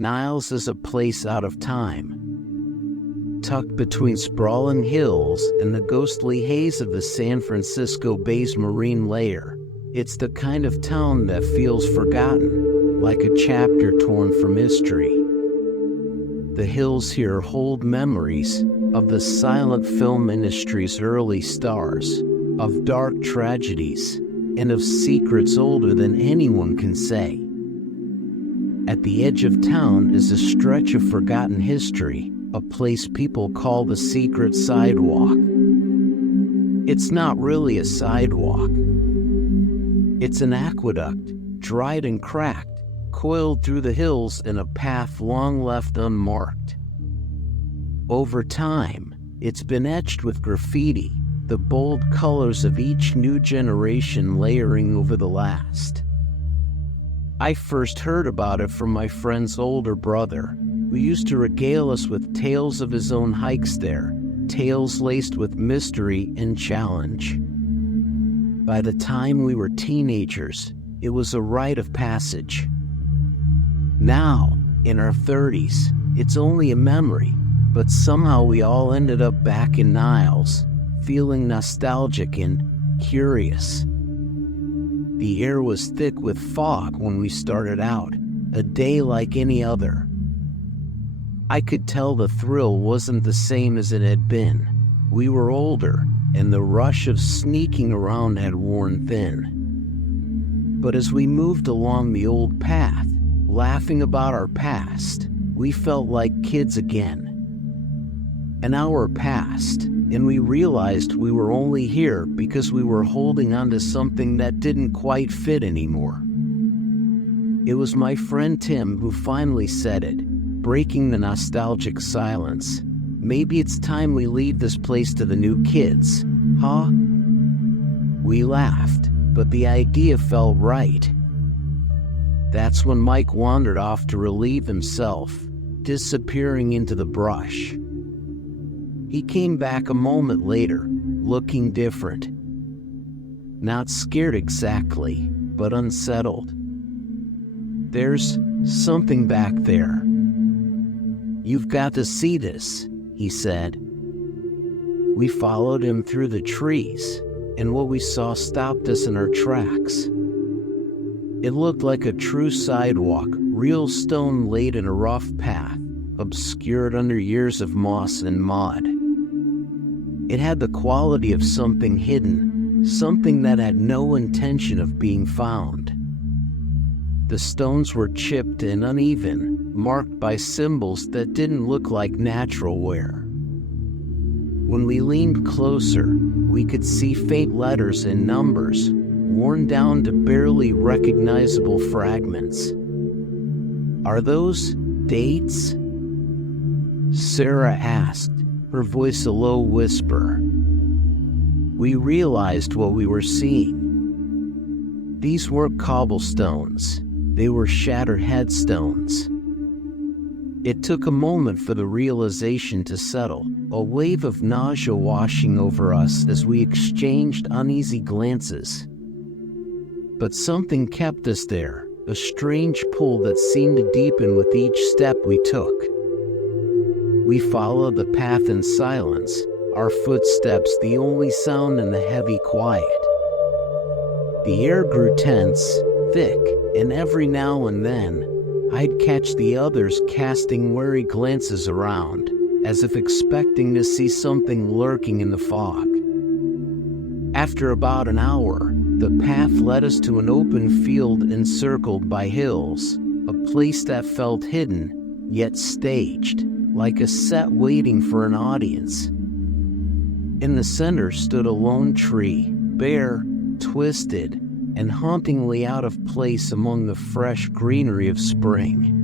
Niles is a place out of time, tucked between sprawling hills and the ghostly haze of the San Francisco Bay's marine layer. It's the kind of town that feels forgotten, like a chapter torn from history. The hills here hold memories of the silent film industry's early stars, of dark tragedies, and of secrets older than anyone can say. At the edge of town is a stretch of forgotten history, a place people call the Secret Sidewalk. It's not really a sidewalk. It's an aqueduct, dried and cracked, coiled through the hills in a path long left unmarked. Over time, it's been etched with graffiti, the bold colors of each new generation layering over the last. I first heard about it from my friend's older brother, who used to regale us with tales of his own hikes there, tales laced with mystery and challenge. By the time we were teenagers, it was a rite of passage. Now, in our 30s, it's only a memory, but somehow we all ended up back in Niles, feeling nostalgic and curious. The air was thick with fog when we started out, a day like any other. I could tell the thrill wasn't the same as it had been. We were older, and the rush of sneaking around had worn thin. But as we moved along the old path, laughing about our past, we felt like kids again. An hour passed, and we realized we were only here because we were holding on to something that didn't quite fit anymore. It was my friend Tim who finally said it, breaking the nostalgic silence. Maybe it's time we leave this place to the new kids, huh? We laughed, but the idea felt right. That's when Mike wandered off to relieve himself, disappearing into the brush. He came back a moment later, looking different. Not scared exactly, but unsettled. There's something back there. You've got to see this, he said. We followed him through the trees, and what we saw stopped us in our tracks. It looked like a true sidewalk, real stone laid in a rough path, obscured under years of moss and mud. It had the quality of something hidden, something that had no intention of being found. The stones were chipped and uneven, marked by symbols that didn't look like natural wear. When we leaned closer, we could see faint letters and numbers, worn down to barely recognizable fragments. Are those dates? Sarah asked, her voice a low whisper. We realized what we were seeing. These weren't cobblestones, they were shattered headstones. It took a moment for the realization to settle, a wave of nausea washing over us as we exchanged uneasy glances. But something kept us there, a strange pull that seemed to deepen with each step we took. We followed the path in silence, our footsteps the only sound in the heavy quiet. The air grew tense, thick, and every now and then, I'd catch the others casting wary glances around, as if expecting to see something lurking in the fog. After about an hour, the path led us to an open field encircled by hills, a place that felt hidden, yet staged, like a set waiting for an audience. In the center stood a lone tree, bare, twisted, and hauntingly out of place among the fresh greenery of spring.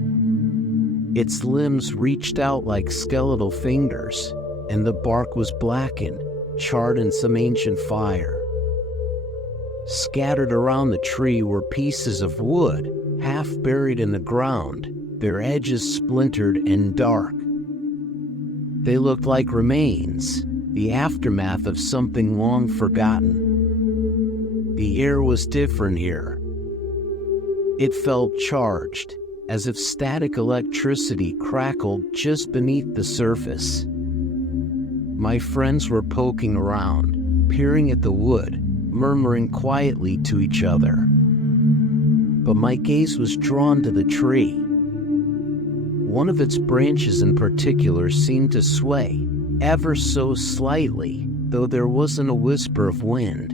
Its limbs reached out like skeletal fingers, and the bark was blackened, charred in some ancient fire. Scattered around the tree were pieces of wood, half buried in the ground, their edges splintered and dark. They looked like remains, the aftermath of something long forgotten. The air was different here. It felt charged, as if static electricity crackled just beneath the surface. My friends were poking around, peering at the wood, murmuring quietly to each other. But my gaze was drawn to the tree. One of its branches in particular seemed to sway, ever so slightly, though there wasn't a whisper of wind.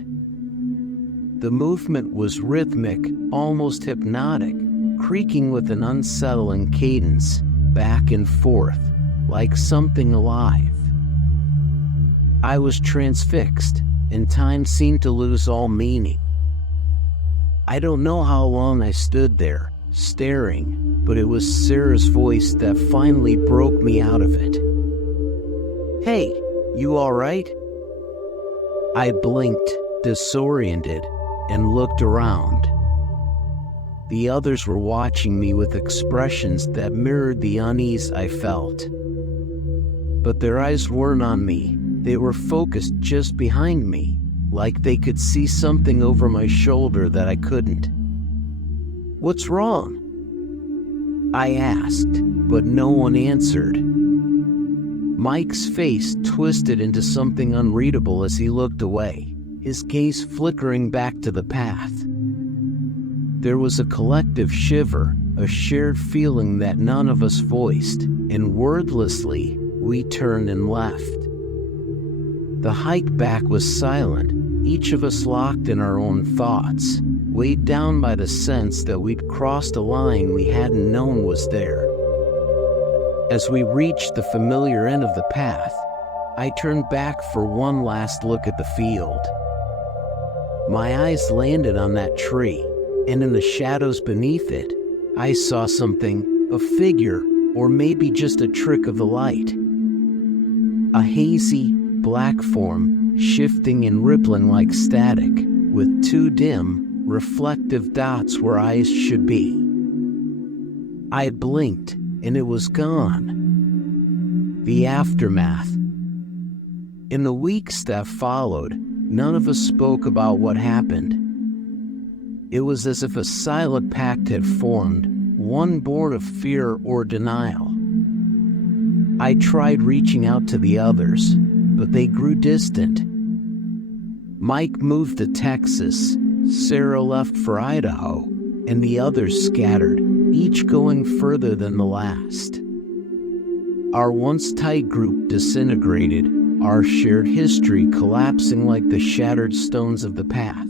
The movement was rhythmic, almost hypnotic, creaking with an unsettling cadence, back and forth, like something alive. I was transfixed, and time seemed to lose all meaning. I don't know how long I stood there, staring, but it was Sarah's voice that finally broke me out of it. "Hey, you all right?" I blinked, disoriented, and looked around. The others were watching me with expressions that mirrored the unease I felt. But their eyes weren't on me, they were focused just behind me, like they could see something over my shoulder that I couldn't. "What's wrong?" I asked, but no one answered. Mike's face twisted into something unreadable as he looked away, his gaze flickering back to the path. There was a collective shiver, a shared feeling that none of us voiced, and wordlessly, we turned and left. The hike back was silent, each of us locked in our own thoughts, weighed down by the sense that we'd crossed a line we hadn't known was there. As we reached the familiar end of the path, I turned back for one last look at the field. My eyes landed on that tree, and in the shadows beneath it, I saw something, a figure, or maybe just a trick of the light. A hazy, black form, shifting and rippling like static, with two dim, reflective dots where eyes should be. I had blinked, and it was gone. The aftermath. In the weeks that followed, none of us spoke about what happened. It was as if a silent pact had formed, one born of fear or denial. I tried reaching out to the others, but they grew distant. Mike moved to Texas, Sarah left for Idaho, and the others scattered, each going further than the last. Our once tight group disintegrated, our shared history collapsing like the shattered stones of the path.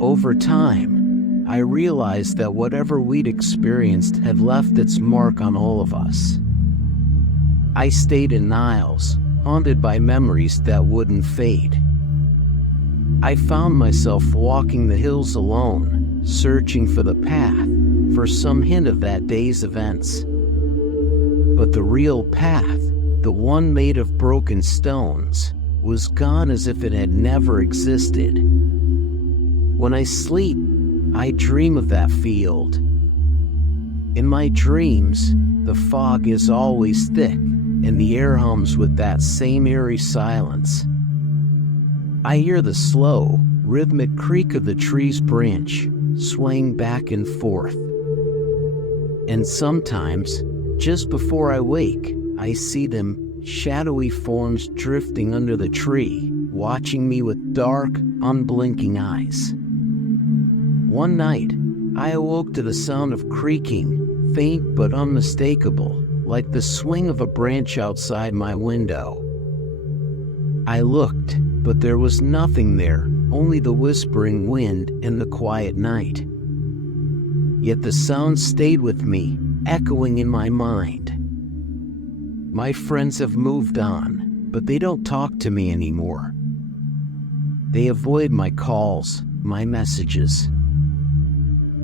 Over time, I realized that whatever we'd experienced had left its mark on all of us. I stayed in Niles, haunted by memories that wouldn't fade. I found myself walking the hills alone, searching for the path, for some hint of that day's events. But the real path, the one made of broken stones, was gone as if it had never existed. When I sleep, I dream of that field. In my dreams, the fog is always thick, and the air hums with that same eerie silence. I hear the slow, rhythmic creak of the tree's branch, swaying back and forth. And sometimes, just before I wake, I see them, shadowy forms drifting under the tree, watching me with dark, unblinking eyes. One night, I awoke to the sound of creaking, faint but unmistakable, like the swing of a branch outside my window. I looked, but there was nothing there, only the whispering wind and the quiet night. Yet the sound stayed with me, echoing in my mind. My friends have moved on, but they don't talk to me anymore. They avoid my calls, my messages.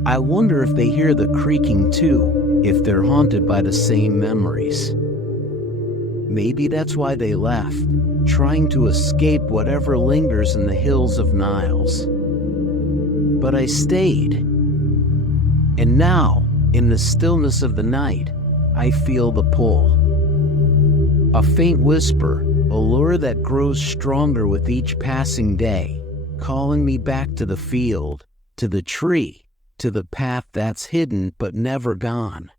I wonder if they hear the creaking too, if they're haunted by the same memories. Maybe that's why they left, trying to escape whatever lingers in the hills of Niles. But I stayed. And now, in the stillness of the night, I feel the pull. A faint whisper, a lure that grows stronger with each passing day, calling me back to the field, to the tree, to the path that's hidden but never gone.